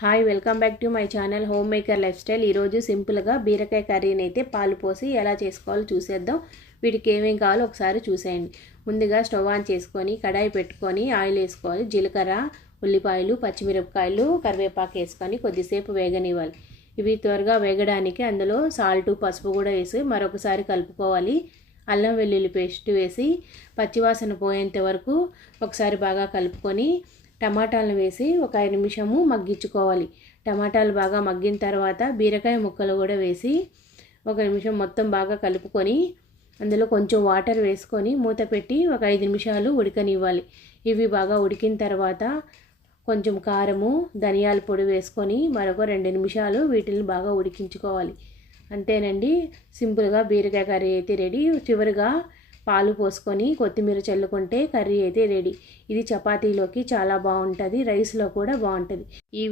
Hi welcome back to my channel home maker life style. ఈరోజు సింపుల్గా బీరకాయ కర్రీని అయితే పాలు పోసి ఎలా చేసుకోవాలో చూసేద్దాం। వీటికి ఏమేం కావాలో ఒకసారి చూసేయండి। ముందుగా స్టవ్ ఆన్ చేసుకొని కడాయి పెట్టుకొని ఆయిల్ వేసుకోవాలి। జీలకర్ర, ఉల్లిపాయలు, పచ్చిమిరపకాయలు, కరివేపాకు వేసుకొని కొద్దిసేపు వేగనివ్వాలి। ఇవి త్వరగా వేగడానికి అందులో సాల్ట్, పసుపు కూడా వేసి మరొకసారి కలుపుకోవాలి। అల్లం వెల్లుల్లి పేస్ట్ వేసి పచ్చివాసన పోయేంత వరకు ఒకసారి బాగా కలుపుకొని టమాటాలను వేసి ఒక 5 నిమిషము మగ్గించుకోవాలి। టమాటాలు బాగా మగ్గిన తర్వాత బీరకాయ ముక్కలు కూడా వేసి 1 నిమిషం మొత్తం బాగా కలుపుకొని అందులో కొంచెం వాటర్ వేసుకొని మూత పెట్టి ఒక 5 నిమిషాలు ఉడకనివ్వాలి। ఇవి బాగా ఉడికిన తర్వాత కొంచెం కారము, ధనియాల పొడి వేసుకొని మరొక 2 నిమిషాలు వీటిని బాగా ఉడికించుకోవాలి। అంతేనండి, సింపుల్గా బీరకాయ కర్రీ అయితే రెడీ। చివరిగా పాలు పోసుకొని కొత్తిమీర చల్లుకుంటే కర్రీ అయితే రెడీ। ఇది చపాతీలోకి చాలా బాగుంటుంది, రైస్లో కూడా బాగుంటుంది। ఈ